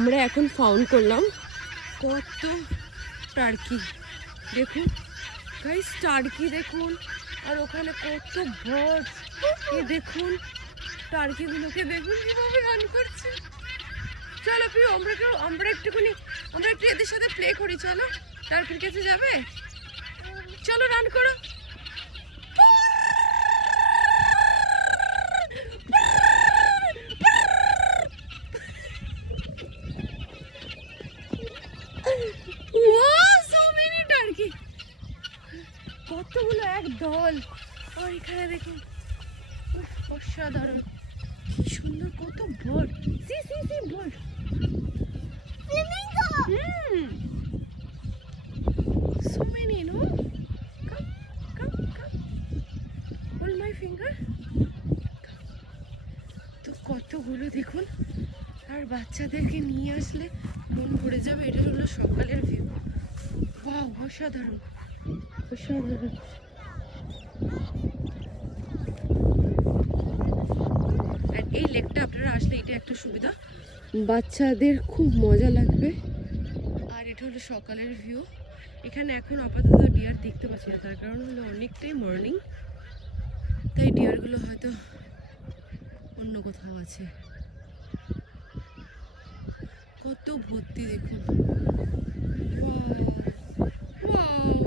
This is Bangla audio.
আমরা এখন ফাউন্ড করলাম কত টার্কি, দেখুন গাইস টার্কি দেখুন, আর ওখানে কত বার্ড, এই দেখুন টার্কিগুলোকে দেখুন কিভাবে রান করছে। চলো প্রিয় আমরা একটু এদের সাথে প্লে করি, চলো। টার্কির কাছে যাবে, চলো রান করো। কতগুলো এক দল, আর এখানে দেখুন অসাধারণ, কি সুন্দর কত bird, see see see bird, so many, no? Come, hold my finger. তো কতগুলো দেখুন, আর বাচ্চাদেরকে নিয়ে আসলে মন ভরে যাবে। এটা হলো সকালের ভিউ, ওয়াও অসাধারণ অসাধারণ। আর এই লেকটা আপনারা আসলে এটা একটা সুবিধা, বাচ্চাদের খুব মজা লাগবে। আর এটা হলো সকালের ভিউ। এখানে এখন আপাতত ডিয়ার দেখতে পাচ্ছি না, তার কারণ হলো অনেকটাই মর্নিং, তাই ডিয়ারগুলো হয়তো অন্য কোথাও আছে। কত ভর্তি দেখুন, ওয়াও ওয়াও।